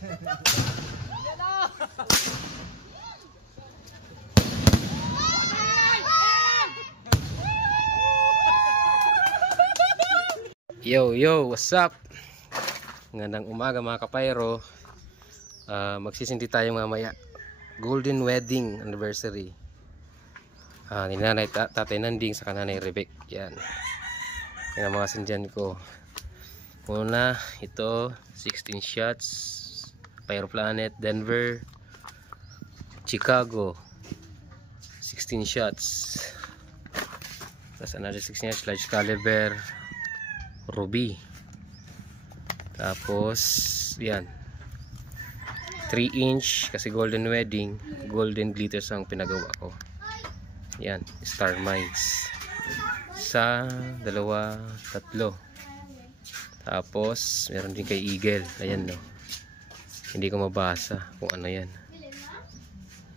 Yo, what's up? Ngandang umaga mga kapayro. Magsisindi tayo mamaya. Golden wedding anniversary. Ni nanay tatay Nanding sa nanay Rebek. Yan. Yan ang mga sindyan ko. Una, ito 16 shots. Pyro Planet, Denver, Chicago. 16 shots. Tapos another 16 shots, large caliber, Ruby. Tapos yan 3-inch kasi golden wedding, golden glitters ang pinagawa ko. Yan, Star Mines sa 2, 3. Tapos meron din kay Eagle. Ayan, no, hindi ko mabasa kung ano yan.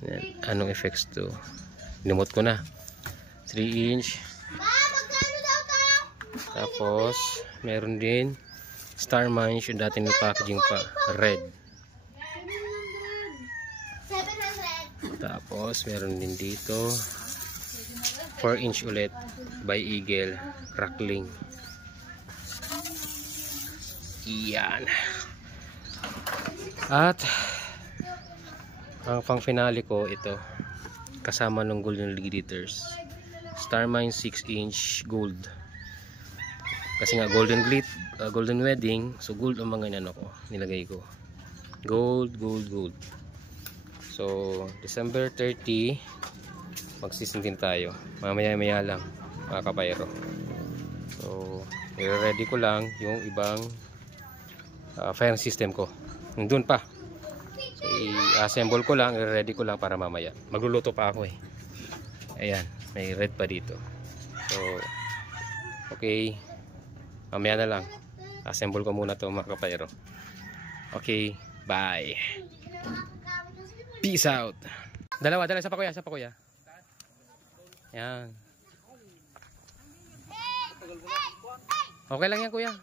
Yan, anong effects to, nimot ko na. 3-inch. Tapos meron din Star Mines, yung dating may packaging pa, red. Tapos meron din dito 4-inch ulit by Eagle, crackling. Iyan. At ang pang finale ko ito, kasama ng golden glitters, Star Mines 6-inch gold. Kasi nga golden wedding, so gold ang mga inano ko, nilagay ko. Gold. So December 30 magsisindin tayo. Mamaya lang mga kapayro. So i-ready ko lang yung ibang fire system ko. Nandun pa. So i-assemble ko lang, i-ready ko lang para mamaya. Magluluto pa ako eh. Ayan, may red pa dito. So okay, mamaya na lang. Assemble ko muna to mga kapayro. Okay, bye. Peace out. Dalawa, isa pa kuya. Yan. Okay lang yan kuya.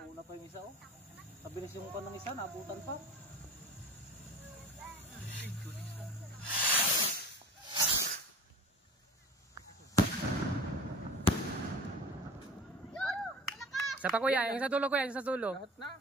Una pa yung isa oh. Kabilis yung pan ng isa, nabutan pa. Isa pa kuya, yung sa dulo kuya, yung sa dulo. Lahat na.